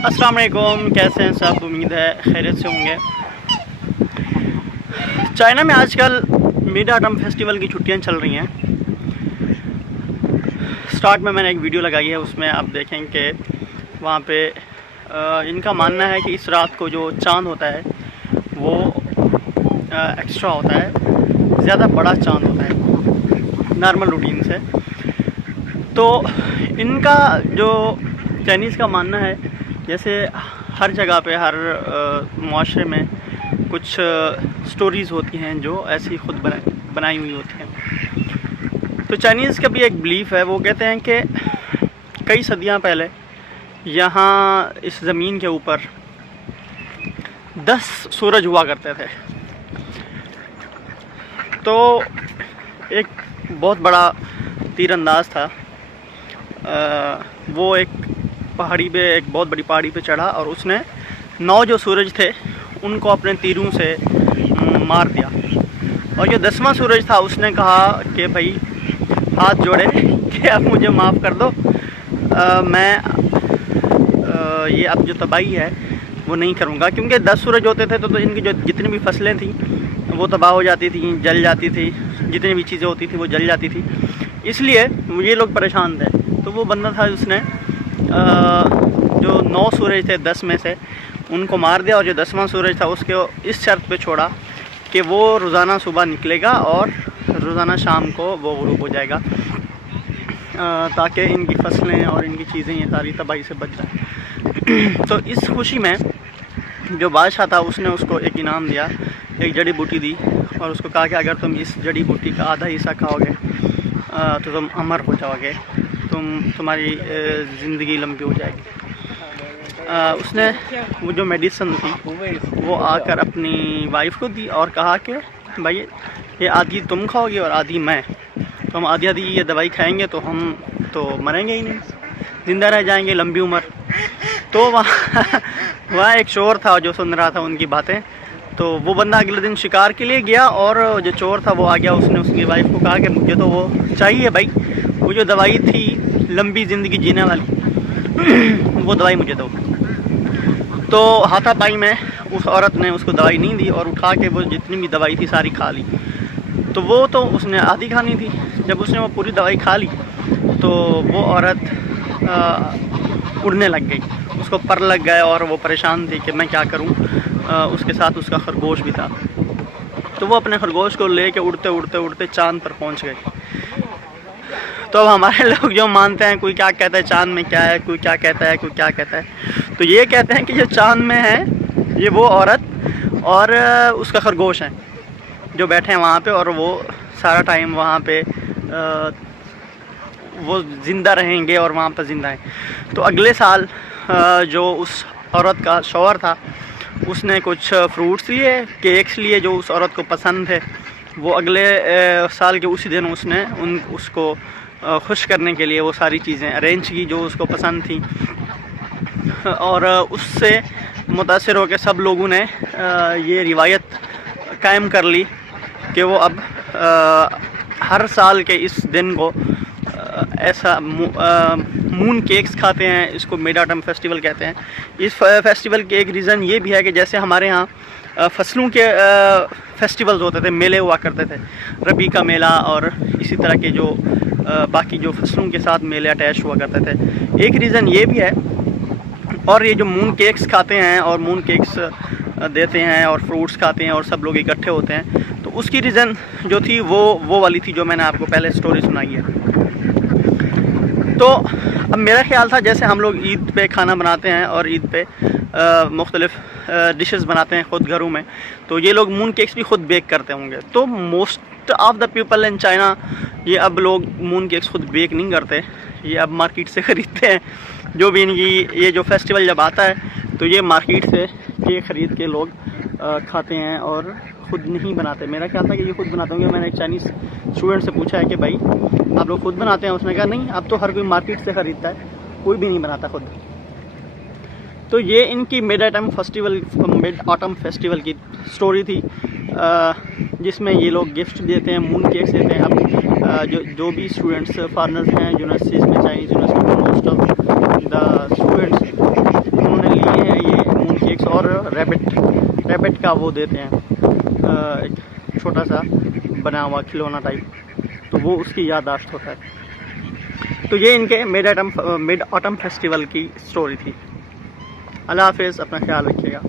अस्सलाम वालेकुम, कैसे हैं सब। उम्मीद है खैरियत से होंगे। चाइना में आजकल मिड ऑटम फेस्टिवल की छुट्टियां चल रही हैं। स्टार्ट में मैंने एक वीडियो लगाई है, उसमें आप देखें कि वहाँ पे इनका मानना है कि इस रात को जो चांद होता है वो एक्स्ट्रा होता है, ज़्यादा बड़ा चांद होता है नॉर्मल रूटीन से। तो इनका जो चाइनीज़ का मानना है, जैसे हर जगह पे हर मुआशरे में कुछ स्टोरीज़ होती हैं जो ऐसी खुद बनाई हुई होती हैं। तो चाइनीज़ का भी एक बिलीफ है, वो कहते हैं कि कई सदियां पहले यहाँ इस ज़मीन के ऊपर 10 सूरज हुआ करते थे। तो एक बहुत बड़ा तीरंदाज था, वो एक पहाड़ी पे, एक बहुत बड़ी पहाड़ी पे चढ़ा और उसने 9 जो सूरज थे उनको अपने तीरों से मार दिया। और जो 10वां सूरज था उसने कहा कि भाई हाथ जोड़े कि अब मुझे माफ़ कर दो, मैं ये अब जो तबाही है वो नहीं करूँगा। क्योंकि 10 सूरज होते थे तो इनकी जो जितनी भी फसलें थी वो तबाह हो जाती थी, जल जाती थी, जितनी भी चीज़ें होती थी वो जल जाती थी। इसलिए ये लोग परेशान थे। तो वो बंदा था उसने जो 9 सूरज थे 10 में से उनको मार दिया, और जो 10वां सूरज था उसके इस शर्त पे छोड़ा कि वो रोज़ाना सुबह निकलेगा और रोज़ाना शाम को वो गुरूब हो जाएगा, ताकि इनकी फसलें और इनकी चीज़ें ये सारी तबाही से बच जाए। तो इस खुशी में जो बादशाह था उसने उसको एक इनाम दिया, एक जड़ी बूटी दी, और उसको कहा कि अगर तुम इस जड़ी बूटी का आधा हिस्सा खाओगे तो तुम अमर हो जाओगे, तुम्हारी ज़िंदगी लंबी हो जाएगी। उसने वो जो मेडिसिन थी वो आकर अपनी वाइफ को दी और कहा कि भाई ये आधी तुम खाओगे और आधी मैं, तो हम आधी आधी ये दवाई खाएंगे तो हम तो मरेंगे ही नहीं, ज़िंदा रह जाएंगे, लंबी उम्र। तो वहाँ एक चोर था जो सुन रहा था उनकी बातें। तो वो बंदा अगले दिन शिकार के लिए गया और जो चोर था वो आ गया। उसने उसकी वाइफ को कहा कि मुझे तो वो चाहिए भाई, वो जो दवाई थी लंबी ज़िंदगी जीने वाली वो दवाई मुझे दो। तो हाथापाई में उस औरत ने उसको दवाई नहीं दी और उठा के वो जितनी भी दवाई थी सारी खा ली। तो वो तो उसने आधी खानी थी। जब उसने वो पूरी दवाई खा ली तो वो औरत उड़ने लग गई, उसको पर लग गए और वो परेशान थी कि मैं क्या करूं। उसके साथ उसका खरगोश भी था। तो वो अपने खरगोश को लेके उड़ते उड़ते उड़ते चांद पर पहुंच गए। तो अब हमारे लोग जो मानते हैं, कोई क्या कहता है चांद में क्या है, कोई क्या कहता है, कोई क्या कहता है। तो ये कहते हैं कि जो चांद में है ये वो औरत और उसका खरगोश है जो बैठे हैं वहाँ पे, और वो सारा टाइम वहाँ पे वो ज़िंदा रहेंगे और वहाँ पर ज़िंदा हैं। तो अगले साल जो उस औरत का शौहर था उसने कुछ फ्रूट्स लिए, केक्स लिए जो उस औरत को पसंद थे। वो अगले साल के उसी दिन उसने उसको खुश करने के लिए वो सारी चीज़ें अरेंज की जो उसको पसंद थी। और उससे मुतासिर होकर सब लोगों ने ये रिवायत कायम कर ली कि वो अब हर साल के इस दिन को ऐसा मून केक्स खाते हैं। इसको मिड ऑटम फेस्टिवल कहते हैं। इस फेस्टिवल के एक रीज़न ये भी है कि जैसे हमारे यहाँ फसलों के फेस्टिवल्स होते थे, मेले हुआ करते थे, रबी का मेला और इसी तरह के जो बाकी जो फसलों के साथ मेले अटैच हुआ करते थे, एक रीज़न ये भी है। और ये जो मून केक्स खाते हैं और मून केक्स देते हैं और फ्रूट्स खाते हैं और सब लोग इकट्ठे होते हैं, तो उसकी रीज़न जो थी वो वाली थी जो मैंने आपको पहले स्टोरी सुनाई है। तो अब मेरा ख्याल था जैसे हम लोग ईद पे खाना बनाते हैं और ईद पे मुख्तलिफ़ डिशेस बनाते हैं ख़ुद घरों में, तो ये लोग मून केक्स भी ख़ुद बेक करते होंगे। तो most of the people in China ये अब लोग मून केक्स ख़ुद बेक नहीं करते, ये अब मार्केट से ख़रीदते हैं। जो भी इनकी ये जो फेस्टिवल जब आता है तो ये मार्केट से केक ख़रीद के लोग खाते हैं और ख़ुद नहीं बनाते। मेरा ख्याल था कि ये ख़ुद बनाते होंगे। मैंने एक चाइनीज़ स्टूडेंट से पूछा है कि भाई आप लोग ख़ुद बनाते हैं? उसने कहा नहीं, अब तो हर कोई मार्केट से ख़रीदता है, कोई भी नहीं बनाता ख़ुद। तो ये इनकी मिड ऑटम फेस्टिवल की स्टोरी थी, जिसमें ये लोग गिफ्ट देते हैं, मून केक्स देते हैं। अब जो भी स्टूडेंट्स फॉरेनर्स हैं यूनिवर्सिटीज़ में, चाइनीज़ यूनिवर्सिटी में मोस्ट ऑफ द स्टूडेंट्स उन्होंने का वो देते हैं, एक छोटा सा बना हुआ खिलौना टाइप, तो वो उसकी याददाश्त होता है। तो ये इनके मिड ऑटम फेस्टिवल की स्टोरी थी। अल्लाह हाफिज़, अपना ख्याल रखिएगा।